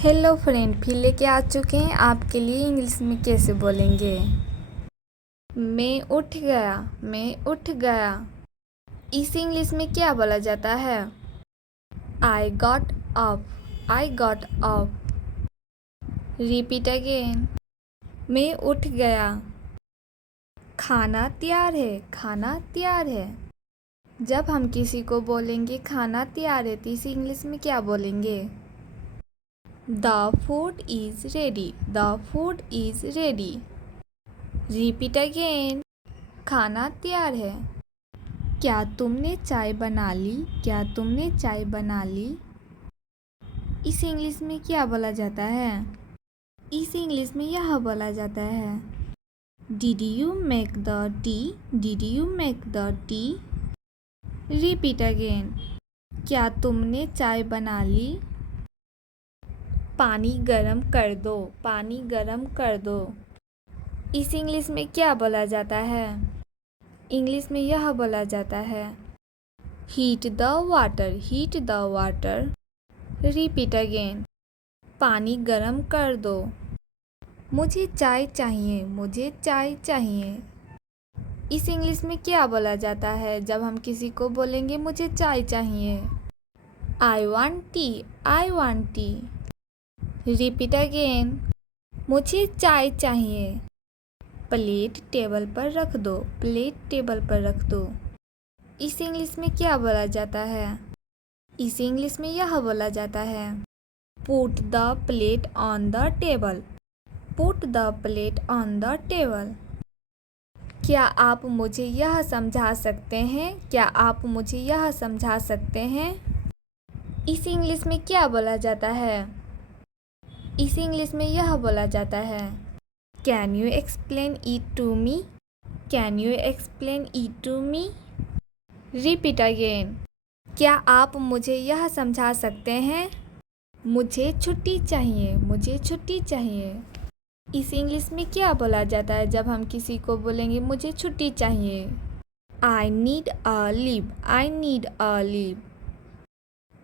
Hello friend, फिर लेके आ चुके हैं आपके लिए इंग्लिश में कैसे बोलेंगे। मैं उठ गया, मैं उठ गया। इसे इंग्लिश में क्या बोला जाता है? I got up, I got up. Repeat again. मैं उठ गया। खाना तैयार है, खाना तैयार है। जब हम किसी को बोलेंगे खाना तैयार है तो इसे इंग्लिश में क्या बोलेंगे? The food is ready. The food is ready. Repeat again. खाना तैयार है। क्या तुमने चाय बना ली? क्या तुमने चाय बना ली? इसे इंग्लिश में क्या बोला जाता है? इसे इंग्लिश में यह बोला जाता है। Did you make the tea? Did you make the tea? Repeat again. क्या तुमने चाय बना ली? पानी गरम कर दो, पानी गरम कर दो। इस इंग्लिश में क्या बोला जाता है? इंग्लिश में यह बोला जाता है। Heat the water, heat the water. Repeat again. पानी गरम कर दो। मुझे चाय चाहिए, मुझे चाय चाहिए। इस इंग्लिश में क्या बोला जाता है जब हम किसी को बोलेंगे मुझे चाय चाहिए? I want T, I want T. Repeat again. मुझे चाय चाहिए। प्लेट टेबल पर रख दो, प्लेट टेबल पर रख दो। इस इंग्लिश में क्या बोला जाता है? इस इंग्लिश में यह बोला जाता है। Put the plate on the table, put the plate on the table. क्या आप मुझे यह समझा सकते हैं? क्या आप मुझे यह समझा सकते हैं? इस इंग्लिश में क्या बोला जाता है? इस इंग्लिश में यह बोला जाता है। Can you explain it to me? Can you explain it to me? Repeat again. क्या आप मुझे यह समझा सकते हैं? मुझे छुट्टी चाहिए, मुझे छुट्टी चाहिए। इस इंग्लिश में क्या बोला जाता है जब हम किसी को बोलेंगे मुझे छुट्टी चाहिए? I need a leave, I need a leave.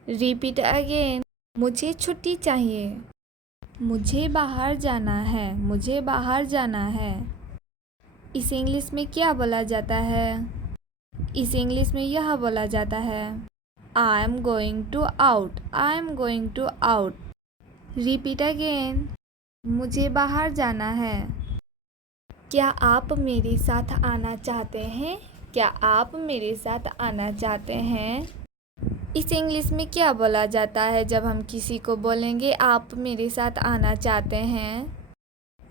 Repeat again. मुझे छुट्टी चाहिए। मुझे बाहर जाना है, मुझे बाहर जाना है। इस इंग्लिश में क्या बोला जाता है? इस इंग्लिश में यह बोला जाता है। I am going to out, I am going to out. Repeat again. मुझे बाहर जाना है। क्या आप मेरे साथ आना चाहते हैं? क्या आप मेरे साथ आना चाहते हैं? इस इंग्लिश में क्या बोला जाता है जब हम किसी को बोलेंगे आप मेरे साथ आना चाहते हैं?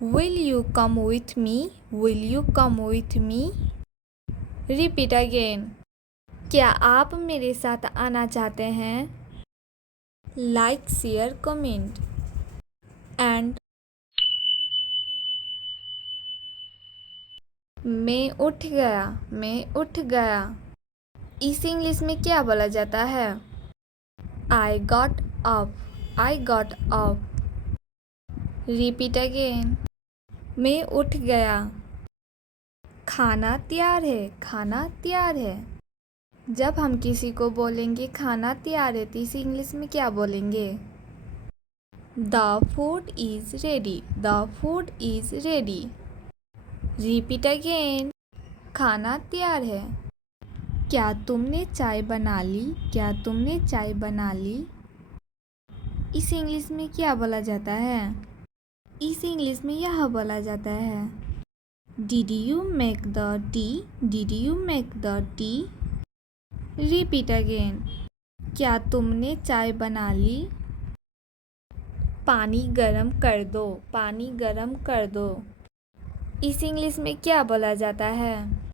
Will you come with me, will you come with me? Repeat again. क्या आप मेरे साथ आना चाहते हैं? Like share comment and. मैं उठ गया, मैं उठ गया। इस इंग्लिश में क्या बोला जाता है? I got up, I got up. Repeat again. मैं उठ गया। खाना तैयार है, खाना तैयार है। जब हम किसी को बोलेंगे खाना तैयार है तो इसे इंग्लिश में क्या बोलेंगे? The food is ready, the food is ready. Repeat again. खाना तैयार है। क्या तुमने चाय बना ली? क्या तुमने चाय बना ली? इस इंग्लिश में क्या बोला जाता है? इस इंग्लिश में यह बोला जाता है। Did you make the T? Did you make the T? Repeat again. क्या तुमने चाय बना ली? पानी गरम कर दो, पानी गरम कर दो। इस इंग्लिश में क्या बोला जाता है?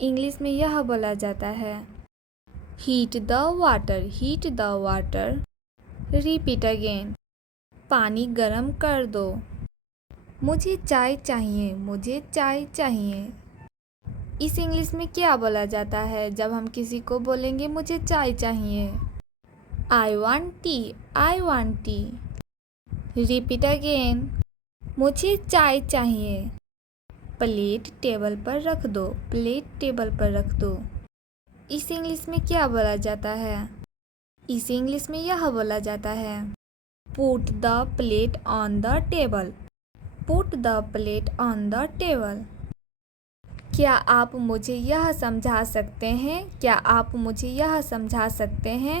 इंग्लिश में यह बोला जाता है। Heat the water, heat the water. Repeat again. पानी गरम कर दो। मुझे चाय चाहिए, मुझे चाय चाहिए। इस इंग्लिश में क्या बोला जाता है जब हम किसी को बोलेंगे मुझे चाय चाहिए? I want T, I want T. Repeat again. मुझे चाय चाहिए। प्लेट टेबल पर रख दो, प्लेट टेबल पर रख दो। इस इंग्लिश में क्या बोला जाता है? इस इंग्लिश में यह बोला जाता है। Put the plate on the table. Put the plate on the table. क्या आप मुझे यह समझा सकते हैं? क्या आप मुझे यह समझा सकते हैं?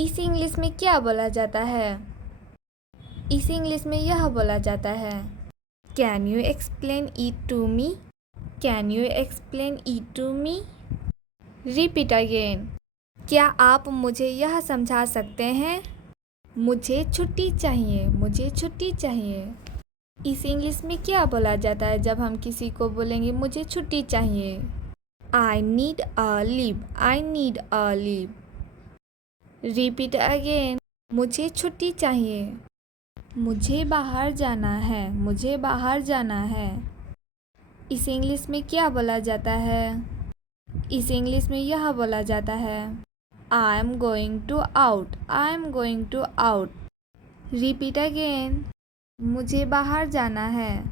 इस इंग्लिश में क्या बोला जाता है? इस इंग्लिश में यह बोला जाता है Can you explain it to me? Can you explain it to me? Repeat again. क्या आप मुझे यह समझा सकते हैं? मुझे छुट्टी चाहिए. मुझे छुट्टी चाहिए. इस इंग्लिश में क्या बोला जाता है जब हम किसी को बोलेंगे मुझे छुट्टी चाहिए? I need a leave. I need a leave. Repeat again. मुझे छुट्टी चाहिए. मुझे बाहर जाना है. मुझे बाहर जाना है. इस इंग्लिश में क्या बोला जाता है? इस इंग्लिश में यह बोला जाता है I am going to out. I am going to out. Repeat again. मुझे बाहर जाना है.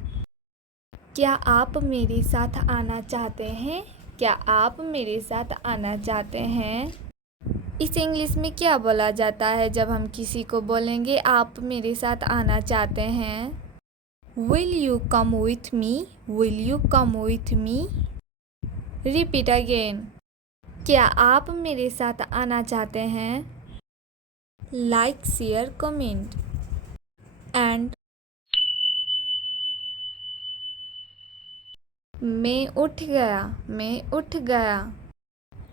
क्या आप मेरे साथ आना चाहते हैं? क्या आप मेरे साथ आना चाहते हैं? इस इंग्लिश में क्या बोला जाता है जब हम किसी को बोलेंगे आप मेरे साथ आना चाहते हैं? Will you come with me? Will you come with me? Repeat again. क्या आप मेरे साथ आना चाहते हैं? Like, share, comment. And मैं उठ गया. मैं उठ गया.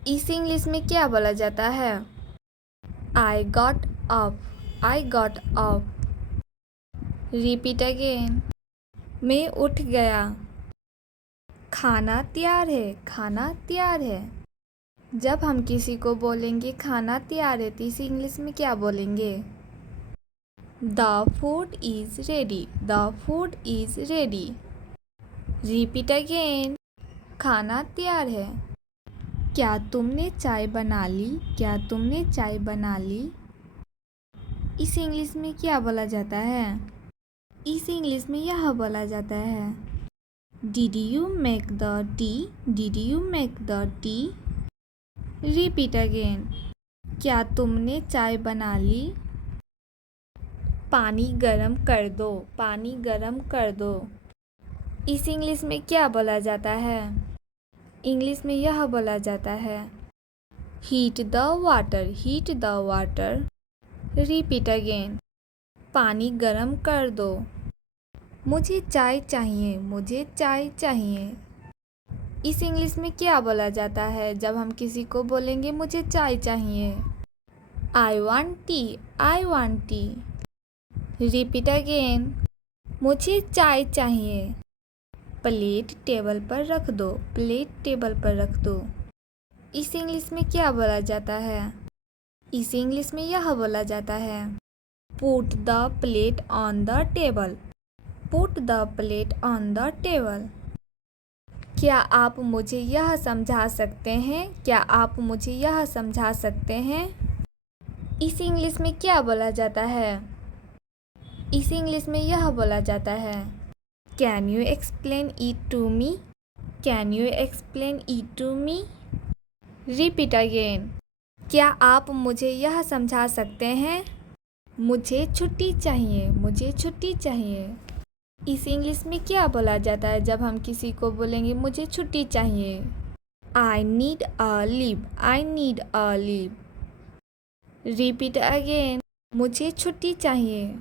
इस इंग्लिश में क्या बोला जाता है? I got up. I got up. Repeat again. मैं उठ गया. खाना तैयार है. खाना तैयार है. जब हम किसी को बोलेंगे खाना तैयार है तो इस इंग्लिश में क्या बोलेंगे? The food is ready. The food is ready. Repeat again. खाना तैयार है. क्या तुमने चाय बना ली? क्या तुमने चाय बना ली? इस इंग्लिश में क्या बोला जाता है? इस इंग्लिश में यह बोला जाता है Did you make the tea? Did you make the tea? Repeat again. क्या तुमने चाय बना ली? पानी गरम कर दो. पानी गरम कर दो. इस इंग्लिश में क्या बोला जाता है? इंग्लिश में यह बोला जाता है Heat the water. Heat the water. Repeat again. पानी गरम कर दो. मुझे चाय चाहिए. मुझे चाय चाहिए. इस इंग्लिश में क्या बोला जाता है जब हम किसी को बोलेंगे मुझे चाय चाहिए? I want tea. I want tea. Repeat again. मुझे चाय चाहिए. प्लेट टेबल पर रख दो. प्लेट टेबल पर रख दो. इस इंग्लिश में क्या बोला जाता है? इस इंग्लिश में यह बोला जाता है Put the plate on the table. Put the plate on the table. क्या आप मुझे यह समझा सकते हैं? क्या आप मुझे यह समझा सकते हैं? इस इंग्लिश में क्या बोला जाता है? इस इंग्लिश में यह बोला जाता है Can you explain it to me? Can you explain it to me? Repeat again. क्या आप मुझे यह समझा सकते हैं? मुझे छुट्टी चाहिए. मुझे छुट्टी चाहिए. इस इंग्लिश में क्या बोला जाता है जब हम किसी को बोलेंगे मुझे छुट्टी चाहिए? I need a leave. I need a leave. Repeat again. मुझे छुट्टी चाहिए.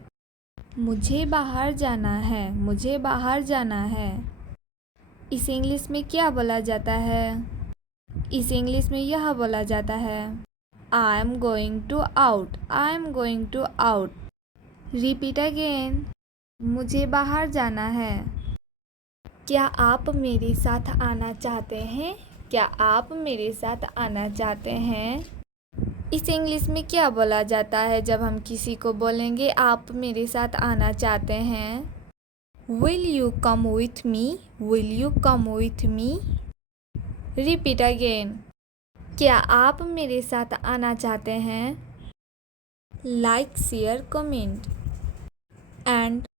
मुझे बाहर जाना है. मुझे बाहर जाना है. इस इंग्लिश में क्या बोला जाता है? इस इंग्लिश में यह बोला जाता है I am going to out. I am going to out. Repeat again. मुझे बाहर जाना है. क्या आप मेरे साथ आना चाहते हैं? क्या आप मेरे साथ आना चाहते हैं? इस इंग्लिश में क्या बोला जाता है जब हम किसी को बोलेंगे आप मेरे साथ आना चाहते हैं? Will you come with me? Will you come with me? Repeat again. क्या आप मेरे साथ आना चाहते हैं? Like, share, comment. And